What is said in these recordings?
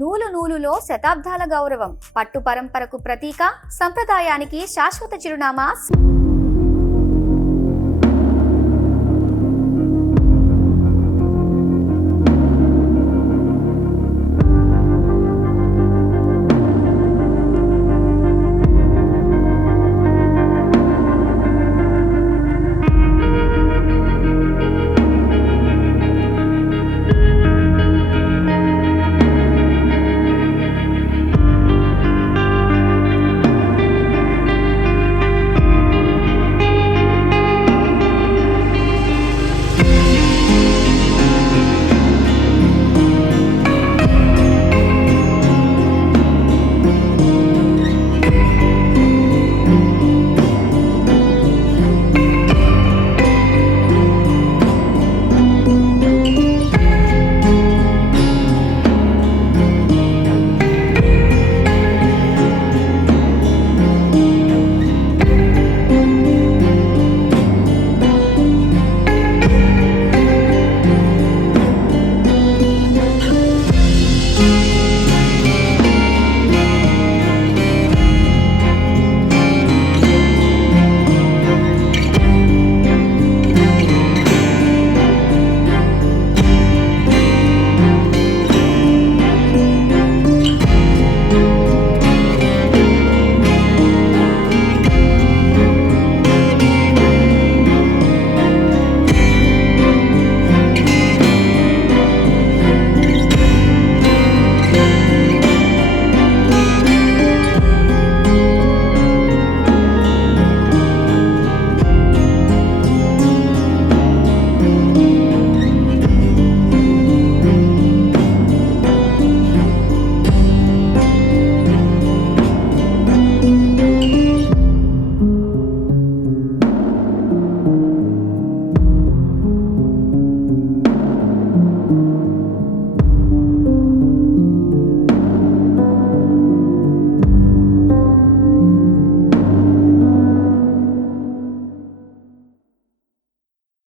నూలు నూలులో శతాబ్దాల గౌరవం, పట్టు పరంపరకు ప్రతీక, సంప్రదాయానికి శాశ్వత చిరునామా.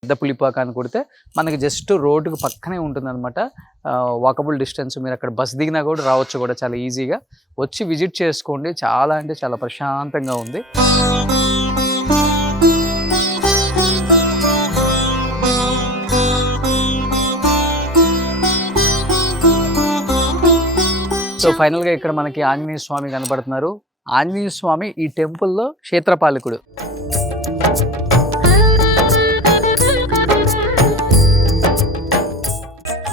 పెద్ద పులిపాక అని కొడితే మనకి జస్ట్ రోడ్డుకు పక్కనే ఉంటుంది అనమాట. వాకబుల్ డిస్టెన్స్, మీరు అక్కడ బస్ దిగినా కూడా రావచ్చు కూడా చాలా ఈజీగా. వచ్చి విజిట్ చేసుకోండి, చాలా అంటే చాలా ప్రశాంతంగా ఉంది. సో ఫైనల్గా ఇక్కడ మనకి ఆంజనేయ స్వామి కనబడుతున్నారు. ఆంజనేయ స్వామి ఈ టెంపుల్లో క్షేత్రపాలకుడు.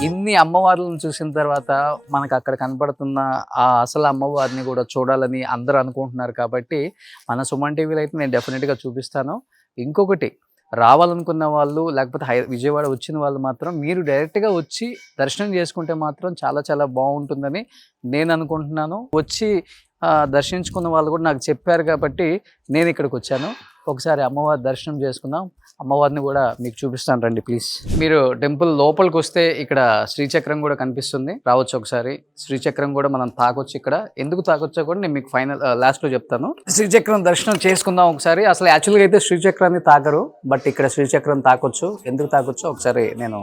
ఇన్ని అమ్మవార్లను చూసిన తర్వాత మనకు అక్కడ కనపడుతున్న ఆ అసలు అమ్మవారిని కూడా చూడాలని అందరూ అనుకుంటున్నారు. కాబట్టి మన సుమన్ టీవీలో అయితే నేను డెఫినెట్గా చూపిస్తాను. ఇంకొకటి, రావాలనుకున్న వాళ్ళు లేకపోతే విజయవాడ వచ్చిన వాళ్ళు మాత్రం మీరు డైరెక్ట్గా వచ్చి దర్శనం చేసుకుంటే మాత్రం చాలా చాలా బాగుంటుందని నేను అనుకుంటున్నాను. వచ్చి దర్శించుకున్న వాళ్ళు కూడా నాకు చెప్పారు కాబట్టి నేను ఇక్కడికి వచ్చాను. ఒకసారి అమ్మవారి దర్శనం చేసుకుందాం. అమ్మవారిని కూడా మీకు చూపిస్తాను, రండి ప్లీజ్. మీరు టెంపుల్ లోపలికి వస్తే ఇక్కడ శ్రీచక్రం కూడా కనిపిస్తుంది, రావచ్చు ఒకసారి. శ్రీచక్రం కూడా మనం తాకొచ్చు. ఇక్కడ ఎందుకు తాకొచ్చో కూడా నేను మీకు ఫైనల్ లాస్ట్లో చెప్తాను. శ్రీచక్రం దర్శనం చేసుకుందాం ఒకసారి. అసలు యాక్చువల్గా అయితే శ్రీచక్రాన్ని తాకరు, బట్ ఇక్కడ శ్రీచక్రం తాకొచ్చు. ఎందుకు తాకొచ్చో ఒకసారి నేను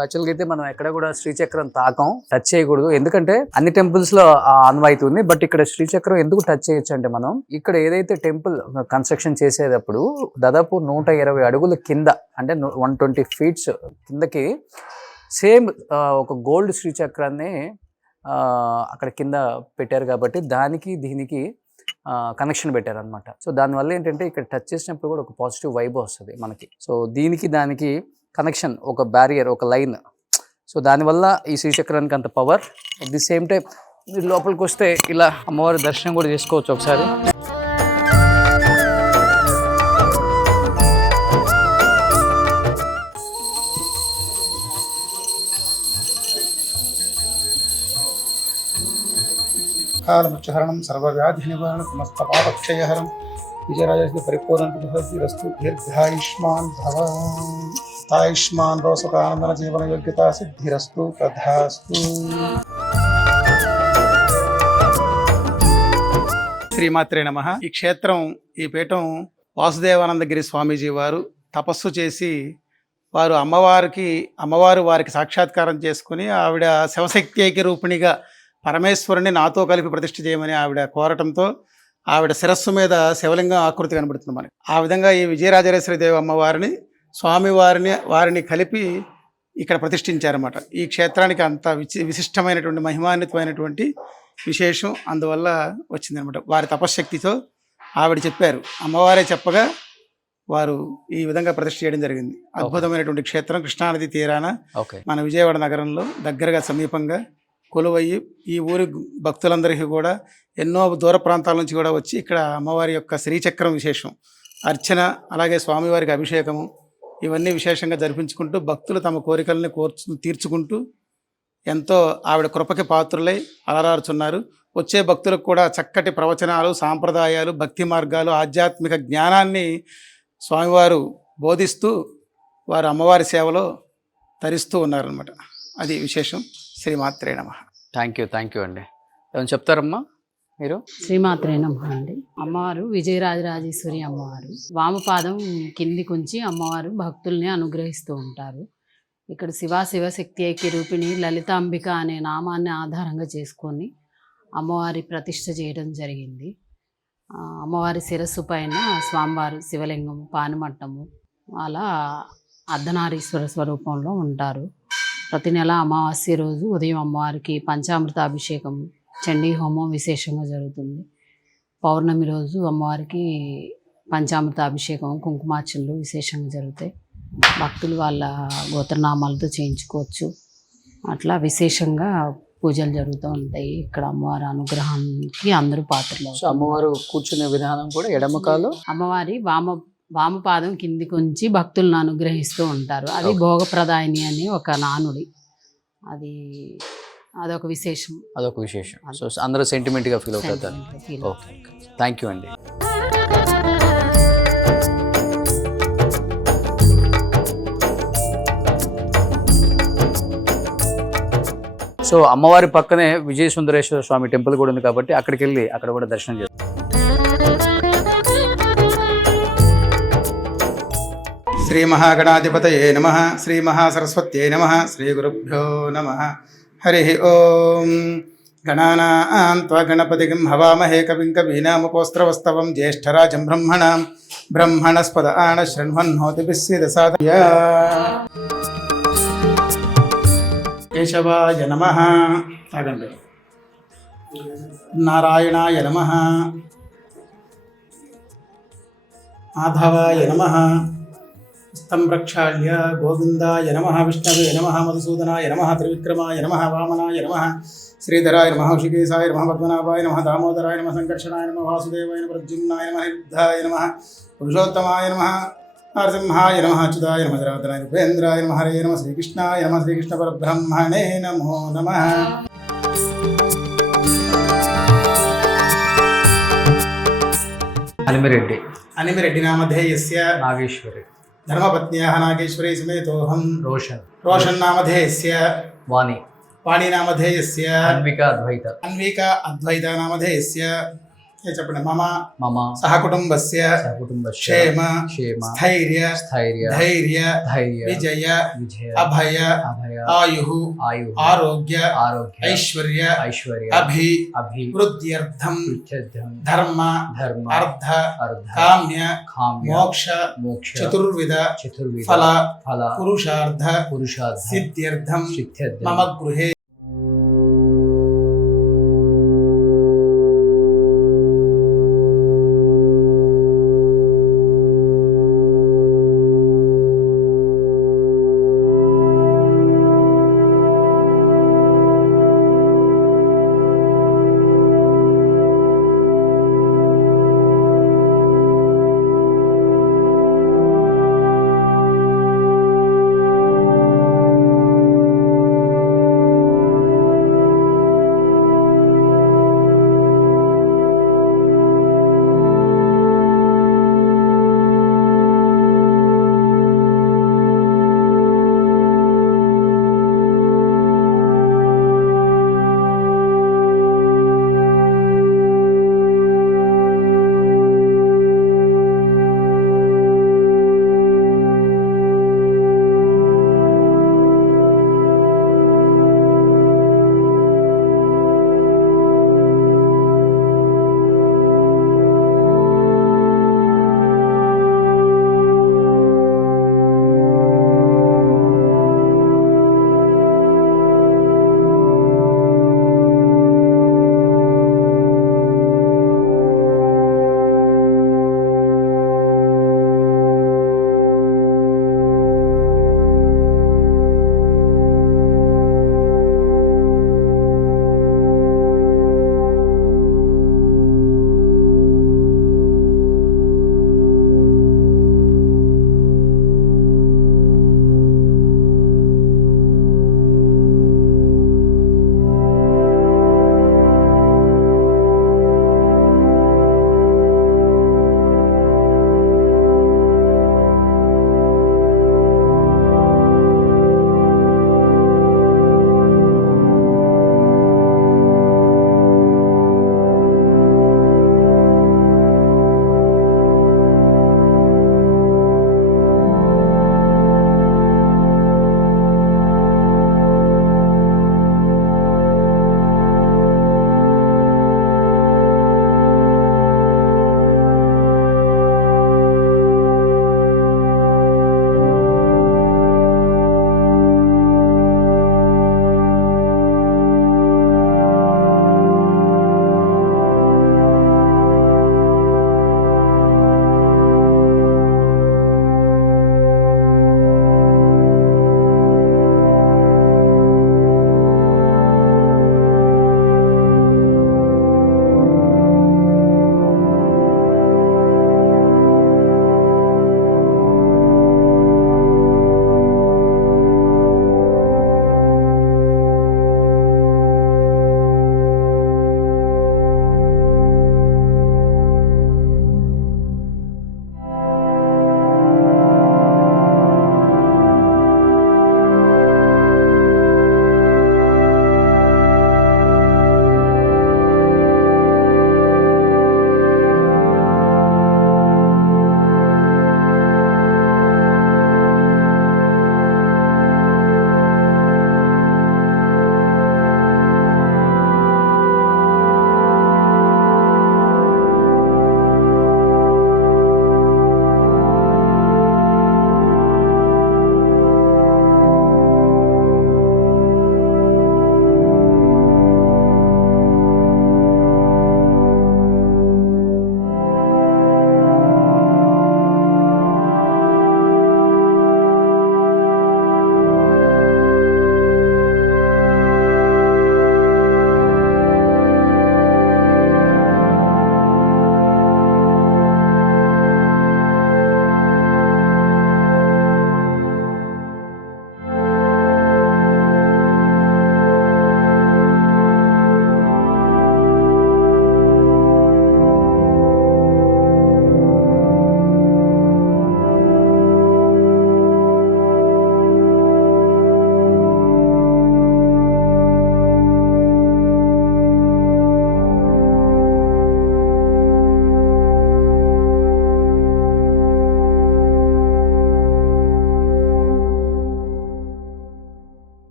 యాక్చువల్గా అయితే మనం ఎక్కడ కూడా శ్రీచక్రం తాకం, టచ్ చేయకూడదు. ఎందుకంటే అన్ని టెంపుల్స్ లో ఆనవాయితీ ఉంది, బట్ ఇక్కడ శ్రీచక్రం ఎందుకు టచ్ చేయొచ్చు అంటే, మనం ఇక్కడ ఏదైతే టెంపుల్ కన్స్ట్రక్షన్ చేసేటప్పుడు దాదాపు 120 అడుగుల కింద, అంటే 120 ఫీట్స్ కిందకి సేమ్ ఒక గోల్డ్ శ్రీచక్రాన్ని అక్కడ కింద పెట్టారు. కాబట్టి దానికి దీనికి కనెక్షన్ పెట్టారనమాట. సో దానివల్ల ఏంటంటే ఇక్కడ టచ్ చేసినప్పుడు కూడా ఒక పాజిటివ్ వైబ్ వస్తుంది మనకి. సో దీనికి దానికి కనెక్షన్, ఒక బ్యారియర్, ఒక లైన్. సో దానివల్ల ఈ శ్రీచక్రానికి అంత power. At the same time మీరు లోపలికి వస్తే ఇలా అమ్మవారి దర్శనం కూడా చేసుకోవచ్చు ఒకసారి. కాలముచ్చహరణం సర్వవ్యాధి నివారణ సమస్త పాపక్షయహరం విజయరాజస్య పరిపూర్ణస్తు దీర్ఘాయుష్మాన్ భవ. ఆయుష్మాన్ రోసకానందన జీవన యోగ్యతా సిద్ధిరస్తు తథాస్తు. శ్రీమాత్రే నమః. ఈ క్షేత్రం, ఈ పీఠం వాసుదేవానందగిరి స్వామీజీ వారు తపస్సు చేసి వారు అమ్మవారు వారికి సాక్షాత్కారం చేసుకుని ఆవిడ శివశక్తి రూపిణిగా పరమేశ్వరుని నాతో కలిపి ప్రతిష్ఠ చేయమని ఆవిడ కోరటంతో ఆవిడ శిరస్సు మీద శివలింగం ఆకృతి కనబడుతుంది మనకి. ఆ విధంగా ఈ విజయరాజరాజేశ్వరి దేవి అమ్మవారిని వారిని కలిపి ఇక్కడ ప్రతిష్ఠించారన్నమాట. ఈ క్షేత్రానికి అంత విశిష్టమైనటువంటి మహిమాన్వితమైనటువంటి విశేషం అందువల్ల వచ్చిందనమాట. వారి తపశ్శక్తితో ఆవిడ చెప్పారు, అమ్మవారే చెప్పగా వారు ఈ విధంగా ప్రతిష్ఠ చేయడం జరిగింది. అద్భుతమైనటువంటి క్షేత్రం కృష్ణానది తీరాన మన విజయవాడ నగరంలో దగ్గరగా సమీపంగా కొలువయ్యి ఈ ఊరి భక్తులందరికీ కూడా ఎన్నో దూర ప్రాంతాల నుంచి కూడా వచ్చి ఇక్కడ అమ్మవారి యొక్క శ్రీచక్రం విశేషం, అర్చన, అలాగే స్వామివారికి అభిషేకము ఇవన్నీ విశేషంగా జరిపించుకుంటూ భక్తులు తమ కోరికల్ని తీర్చుకుంటూ ఎంతో ఆవిడ కృపకి పాత్రులై అలరారుచున్నారు. వచ్చే భక్తులకు కూడా చక్కటి ప్రవచనాలు, సాంప్రదాయాలు, భక్తి మార్గాలు, ఆధ్యాత్మిక జ్ఞానాన్ని స్వామివారు బోధిస్తూ వారు అమ్మవారి సేవలో తరిస్తూ ఉన్నారనమాట. అది విశేషం. శ్రీమాత్రే నమః. థ్యాంక్ యూ అండి. ఏమైనా చెప్తారమ్మా మీరు? శ్రీమాత్రే నమః అండి. అమ్మవారు విజయరాజరాజేశ్వరి అమ్మవారు వామపాదం కిందికి ఉంచి అమ్మవారు భక్తుల్ని అనుగ్రహిస్తూ ఉంటారు. ఇక్కడ శివశక్తి ఐక్య రూపిణి లలితాంబిక అనే నామాన్ని ఆధారంగా చేసుకొని అమ్మవారి ప్రతిష్ఠ చేయడం జరిగింది. అమ్మవారి శిరస్సు పైన స్వామివారు శివలింగము, పానుమట్టము అలా అర్ధనారీశ్వర స్వరూపంలో ఉంటారు. ప్రతి నెల అమావాస్య రోజు ఉదయం అమ్మవారికి పంచామృత అభిషేకం, చండీ హోమం విశేషంగా జరుగుతుంది. పౌర్ణమి రోజు అమ్మవారికి పంచామృత అభిషేకం, కుంకుమార్చనలు విశేషంగా జరుగుతాయి. భక్తులు వాళ్ళ గోత్రనామాలతో చేయించుకోవచ్చు. అట్లా విశేషంగా పూజలు జరుగుతూ ఉంటాయి. ఇక్కడ అమ్మవారి అనుగ్రహానికి అందరూ పాత్రలు. అమ్మవారు కూర్చునే విధానం కూడా ఎడమకాలు అమ్మవారి వామపాదం కిందికి ఉంచి భక్తులను అనుగ్రహిస్తూ ఉంటారు. అది భోగప్రదాయిని అని ఒక నానుడి. అదొక విశేషం. సో అందరూ సెంటిమెంట్గా ఫీల్ అవుతారు. ఓకే, థ్యాంక్ యూ అండి. సో అమ్మవారి పక్కనే విజయ సుందరేశ్వర స్వామి టెంపుల్ కూడా ఉంది కాబట్టి అక్కడికి వెళ్ళి అక్కడ కూడా దర్శనం చేస్తాం. శ్రీ మహాగణాధిపతయే నమః. శ్రీ మహాసరస్వత్యై నమః. శ్రీ గురుభ్యో నమః. హరి ఓం. గణానాం త్వా గణపతిం హవామహే కవిం కవీనాముపస్త్రవస్తవం జ్యేష్ఠరాజం బ్రహ్మణస్పద ఆన శృణ్వన్నోతిభిः సిదసాదయ. కేశవాయ నమః. తాగండి. నారాయణాయ నమః. మాధవాయ నమః. స్తం ప్రక్షాళ్య గోవిందాయ నమః. విష్ణవే నమః. మధుసూదనాయ నమః. త్రివిక్రమాయ నమః. వామనాయ నమః. శ్రీధరాయ నమః. హృషికేశాయ నమః. పద్మనాభాయ నమః. దామోదరాయ నమః. సంకర్షణాయ నమః. వాసుదేవాయ నమః. ప్రద్యుమ్నాయ నమః. నిరుద్ధాయ నమః. పురుషోత్తమాయ నమః. నరసింహాయ నమః. అచ్యుతాయ నమః. జనార్దనాయ ఉపేంద్రాయ నమః. హరే నమః. శ్రీకృష్ణాయ నమః. శ్రీకృష్ణ పరబ్రహ్మణే నమో నమః. అనిమిరెడ్డి నామధేయస్య నాగేశ్వరి ధర్మపత్న్యాః నాగేశ్వరీ సమేతోహం. రోషన్ నామధేయస్య వాణి నామధేయస్య అన్విక అద్వైత నామధేయస్య. చెప్పండి. మమ సహకుటుంబస్య క్షేమ స్థైర్య ధైర్య విజయ అభయ ఆయు ఆరోగ్య ఐశ్వర్య అభివృద్ధ్యర్థం ధర్మ అర్థ కామ్య మోక్ష చతుర్విధ ఫల పురుషార్థ సిద్ధ్యర్థం మమ గృహే